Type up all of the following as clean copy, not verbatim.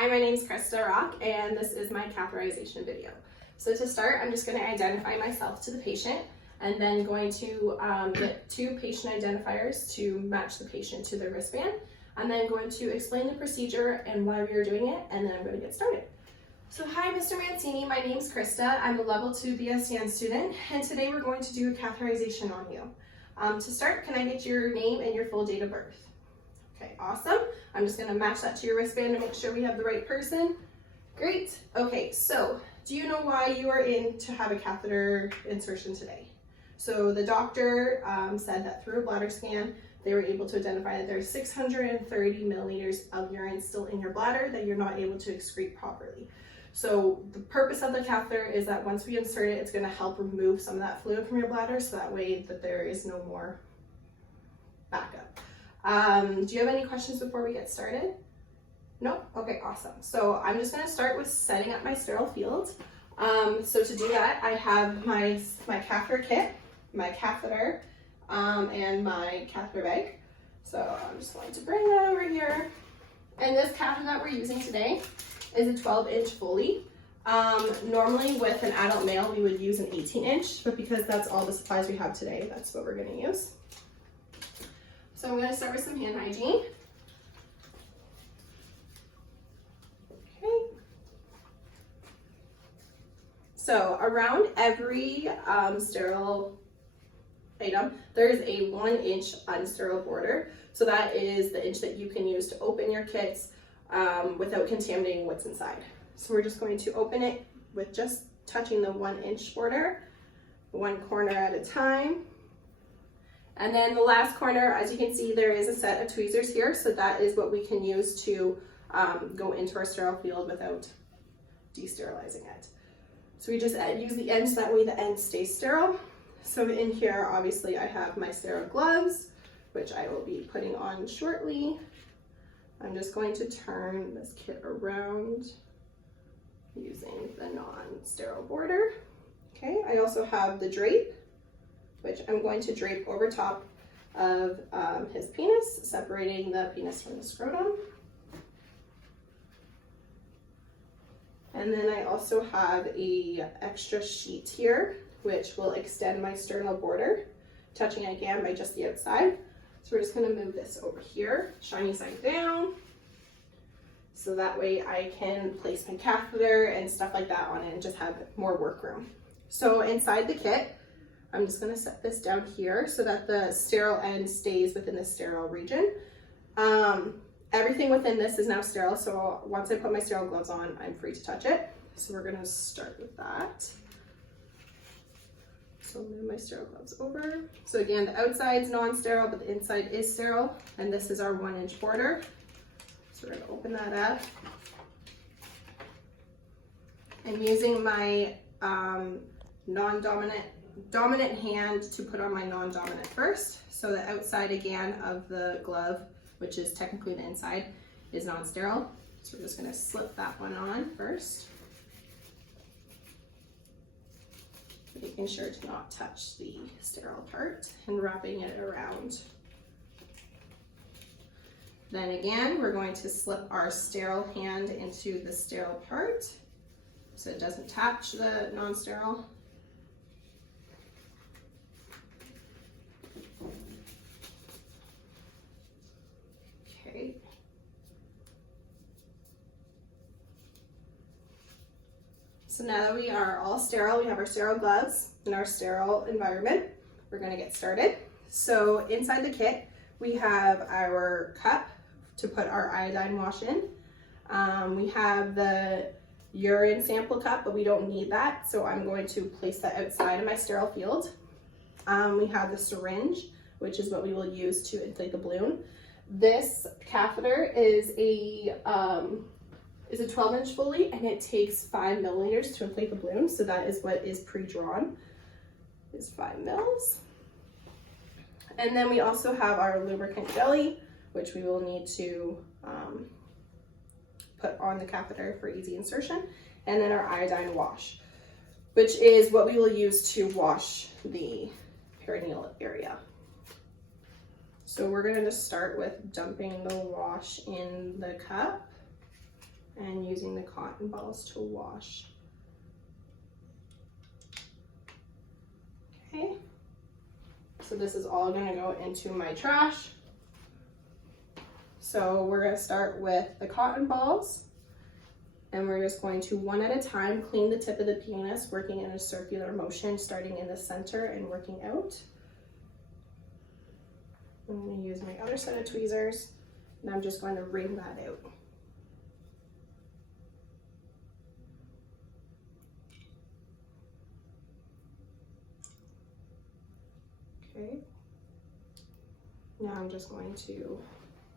Hi, my name is Krista Rock, and this is my catheterization video. So to start, I'm just going to identify myself to the patient, and then going to get two patient identifiers to match the patient to their wristband. I'm then going to explain the procedure and why we are doing it, and then I'm going to get started. So hi, Mr. Mancini, my name is Krista. I'm a level 2 BSCN student, and today we're going to do a catheterization on you. To start, can I get your name and your full date of birth? Okay, awesome. I'm just gonna match that to your wristband to make sure we have the right person. Great. Okay, so do you know why you are in to have a catheter insertion today? So the doctor said that through a bladder scan, they were able to identify that there's 630 milliliters of urine still in your bladder that you're not able to excrete properly. So the purpose of the catheter is that once we insert it, it's gonna help remove some of that fluid from your bladder so that way that there is no more backup. Do you have any questions before we get started? No? Okay, awesome. So I'm just gonna start with setting up my sterile field. So to do that, I have my catheter kit, my catheter, and my catheter bag. So I'm just going to bring that over here. And this catheter that we're using today is a 12-inch Foley. Normally with an adult male, we would use an 18-inch, but because that's all the supplies we have today, that's what we're gonna use. So I'm going to start with some hand hygiene. Okay. So around every sterile item, there's a 1-inch unsterile border. So that is the inch that you can use to open your kits without contaminating what's inside. So we're just going to open it with just touching the 1-inch border, one corner at a time. And then the last corner, as you can see, there is a set of tweezers here. So that is what we can use to go into our sterile field without de-sterilizing it. So we just use the ends, that way the end stays sterile. So in here, obviously I have my sterile gloves, which I will be putting on shortly. I'm just going to turn this kit around using the non-sterile border. Okay, I also have the drape, which I'm going to drape over top of his penis, separating the penis from the scrotum. And then I also have a extra sheet here, which will extend my sternal border, touching again by just the outside. So we're just gonna move this over here, shiny side down, so that way I can place my catheter and stuff like that on it and just have more work room. So inside the kit, I'm just gonna set this down here so that the sterile end stays within the sterile region. Everything within this is now sterile, so once I put my sterile gloves on, I'm free to touch it. So we're gonna start with that. So I'll move my sterile gloves over. So again, the outside's non-sterile, but the inside is sterile, and this is our 1-inch border. So we're gonna open that up. I'm using my dominant hand to put on my non-dominant first. So the outside again of the glove, which is technically the inside, is non-sterile. So we're just gonna slip that one on first. Making sure to not touch the sterile part and wrapping it around. Then again, we're going to slip our sterile hand into the sterile part so it doesn't touch the non-sterile. Okay. So now that we are all sterile, we have our sterile gloves and our sterile environment, we're gonna get started. So inside the kit, we have our cup to put our iodine wash in. We have the urine sample cup, but we don't need that, so I'm going to place that outside of my sterile field. We have the syringe, which is what we will use to inflate the balloon. This catheter is a 12-inch Foley, and it takes 5 milliliters to inflate the balloon, so that is what is pre-drawn, is 5 mils. And then we also have our lubricant jelly, which we will need to put on the catheter for easy insertion, and then our iodine wash, which is what we will use to wash the perineal area. So we're going to just start with dumping the wash in the cup. and using the cotton balls to wash. Okay, so this is all gonna go into my trash. So we're gonna start with the cotton balls, and we're just going to one at a time clean the tip of the penis, working in a circular motion, starting in the center and working out. I'm gonna use my other set of tweezers, and I'm just going to wring that out. Okay. Now I'm just going to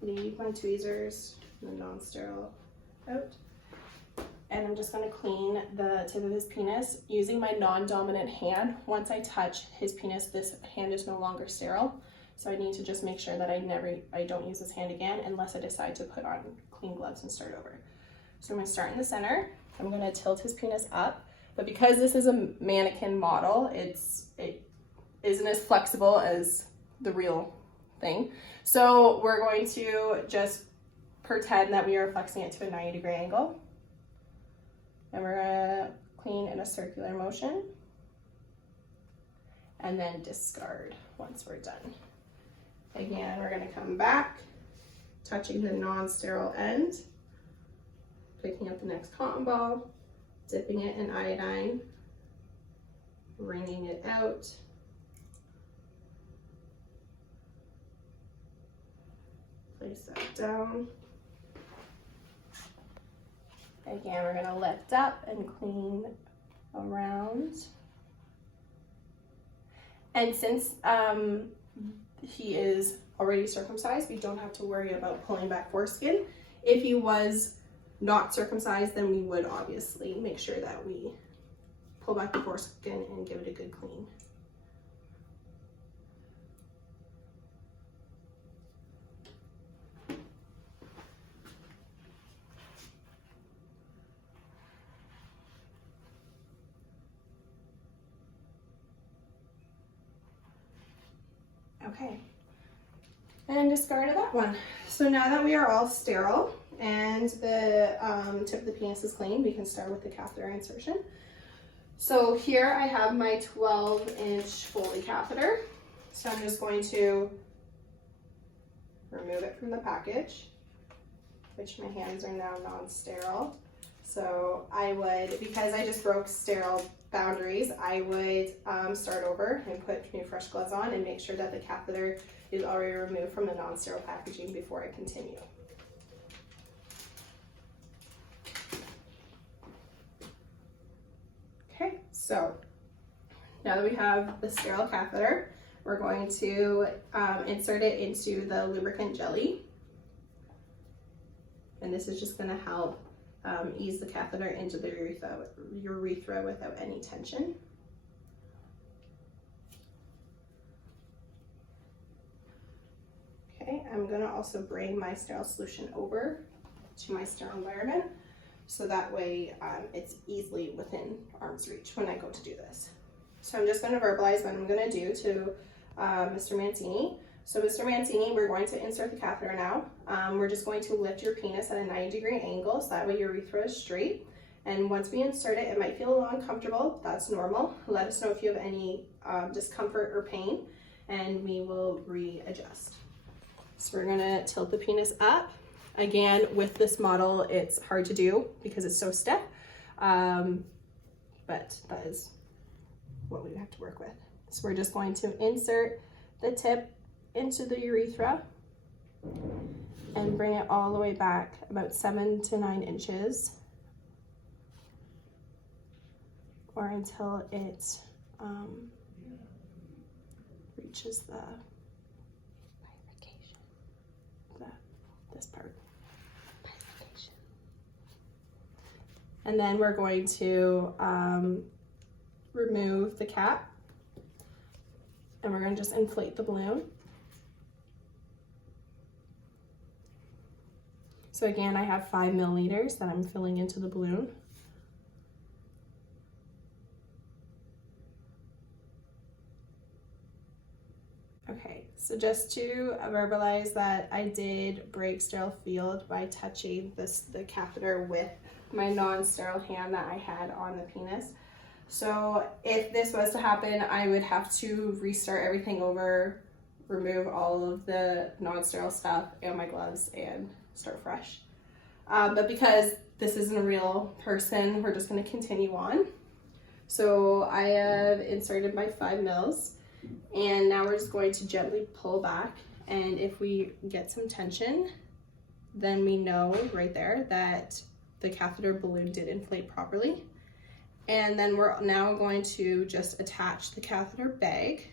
leave my tweezers and the non-sterile out. And I'm just going to clean the tip of his penis using my non-dominant hand. Once I touch his penis, this hand is no longer sterile. So I need to just make sure that I don't use this hand again unless I decide to put on clean gloves and start over. So I'm going to start in the center. I'm going to tilt his penis up. But because this is a mannequin model, it isn't as flexible as the real thing. So we're going to just pretend that we are flexing it to a 90-degree angle. And we're gonna clean in a circular motion and then discard once we're done. Again, we're gonna come back, touching the non-sterile end, picking up the next cotton ball, dipping it in iodine, wringing it out, place that down. Again, we're gonna lift up and clean around. And since he is already circumcised, we don't have to worry about pulling back foreskin. If he was not circumcised, then we would obviously make sure that we pull back the foreskin and give it a good clean. Okay, and discarded that one. So now that we are all sterile and the tip of the penis is clean, we can start with the catheter insertion. So here I have my 12-inch Foley catheter. So I'm just going to remove it from the package, which my hands are now non-sterile. So I would, because I just broke sterile boundaries, I would start over and put new fresh gloves on and make sure that the catheter is already removed from the non-sterile packaging before I continue. Okay, so now that we have the sterile catheter, we're going to insert it into the lubricant jelly. And this is just going to help ease the catheter into the urethra without any tension. Okay, I'm going to also bring my sterile solution over to my sterile environment, so that way it's easily within arm's reach when I go to do this. So I'm just going to verbalize what I'm going to do to Mr. Mancini. So Mr. Mancini, we're going to insert the catheter now. We're just going to lift your penis at a 90-degree angle, so that way your urethra is straight. And once we insert it, it might feel a little uncomfortable. That's normal. Let us know if you have any discomfort or pain, and we will readjust. So we're gonna tilt the penis up. Again, with this model, it's hard to do because it's so stiff, but that is what we have to work with. So we're just going to insert the tip into the urethra and bring it all the way back about 7 to 9 inches, or until it reaches the this part. And then we're going to remove the cap, and we're going to just inflate the balloon. So again, I have 5 milliliters that I'm filling into the balloon. Okay, So just to verbalize that I did break sterile field by touching the catheter with my non-sterile hand that I had on the penis. So if this was to happen, I would have to restart everything over, remove all of the non-sterile stuff and my gloves and start fresh. But because this isn't a real person, we're just going to continue on. So I have inserted my 5 mils, and now we're just going to gently pull back, and if we get some tension, then we know right there that the catheter balloon did inflate properly. And then we're now going to just attach the catheter bag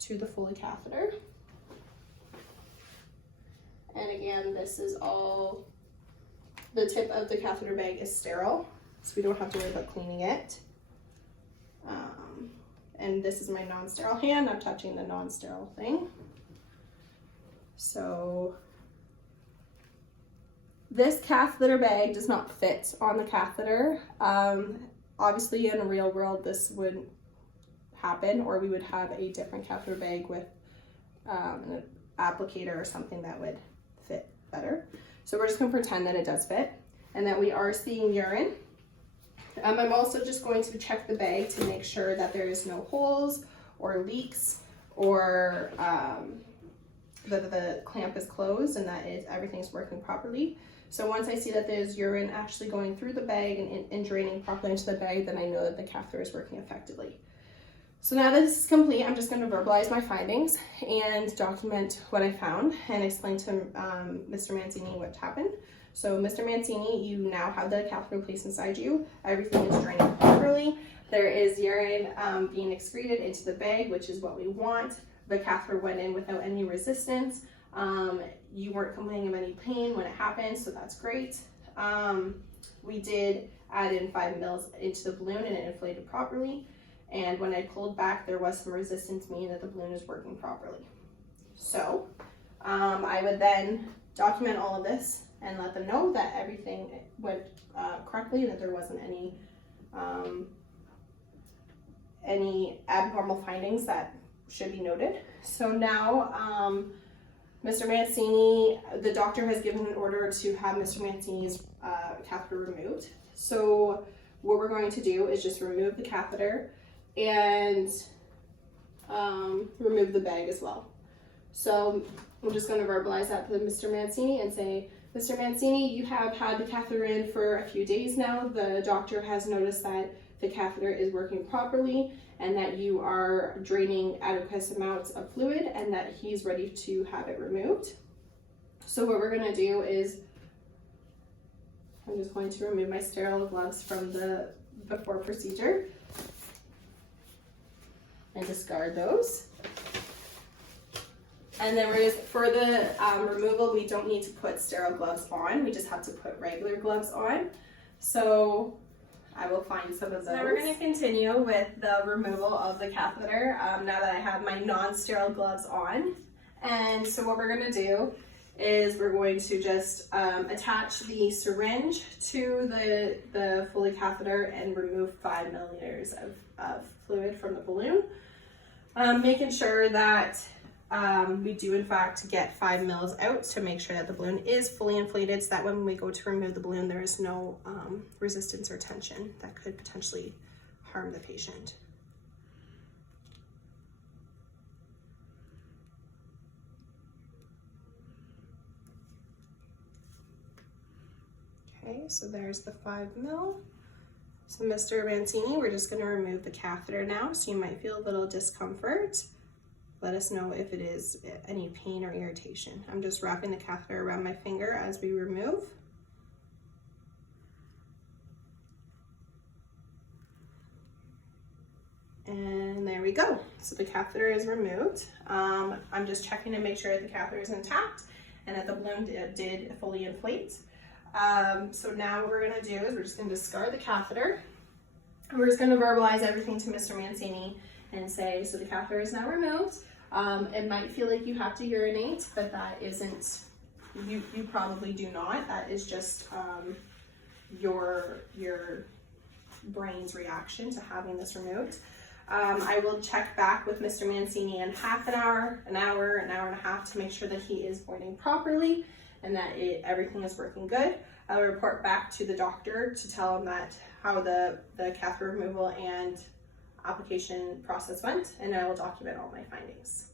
to the Foley catheter. And again, this is all, the tip of the catheter bag is sterile, so we don't have to worry about cleaning it. And this is my non-sterile hand. I'm touching the non-sterile thing. So this catheter bag does not fit on the catheter. Obviously in a real world this would happen, or we would have a different catheter bag with an applicator or something that would fit better. So we're just going to pretend that it does fit and that we are seeing urine. I'm also just going to check the bag to make sure that there is no holes or leaks, or that the clamp is closed and that everything's working properly. So once I see that there's urine actually going through the bag and draining properly into the bag, then I know that the catheter is working effectively. So now that this is complete, I'm just going to verbalize my findings and document what I found and explain to Mr. Mancini what happened. So Mr. Mancini, you now have the catheter placed inside you. Everything is draining properly. There is urine being excreted into the bag, which is what we want. The catheter went in without any resistance. You weren't complaining of any pain when it happened, so that's great. We did add in 5 mils into the balloon and it inflated properly. And when I pulled back, there was some resistance, meaning that the balloon is working properly. So I would then document all of this and let them know that everything went correctly, that there wasn't any abnormal findings that should be noted. So now Mr. Mancini, the doctor has given an order to have Mr. Mancini's catheter removed. So what we're going to do is just remove the catheter and remove the bag as well. So I'm just going to verbalize that to Mr. Mancini and say, Mr. Mancini, you have had the catheter in for a few days now. The doctor has noticed that the catheter is working properly and that you are draining adequate amounts of fluid and that he's ready to have it removed. So what we're going to do is, I'm just going to remove my sterile gloves from the before procedure and discard those. And then we're just, for the removal, we don't need to put sterile gloves on. We just have to put regular gloves on. So I will find some of those. Now we're going to continue with the removal of the catheter now that I have my non-sterile gloves on. And so what we're going to do is we're going to just attach the syringe to the Foley catheter and remove 5 milliliters of fluid from the balloon, making sure that we do in fact get 5 mils out to make sure that the balloon is fully inflated, so that when we go to remove the balloon, there is no resistance or tension that could potentially harm the patient. Okay, so there's the 5 mil. So Mr. Mancini, we're just going to remove the catheter now, so you might feel a little discomfort. Let us know if it is any pain or irritation. I'm just wrapping the catheter around my finger as we remove. And there we go. So the catheter is removed. I'm just checking to make sure that the catheter is intact and that the balloon did fully inflate. So now what we're gonna do is we're just gonna discard the catheter. And we're just gonna verbalize everything to Mr. Mancini and say, so the catheter is now removed. It might feel like you have to urinate, but that isn't, you probably do not. That is just your brain's reaction to having this removed. I will check back with Mr. Mancini in half an hour, an hour and a half to make sure that he is voiding properly and that everything is working good. I'll report back to the doctor to tell him that how the catheter removal and application process went, and I will document all my findings.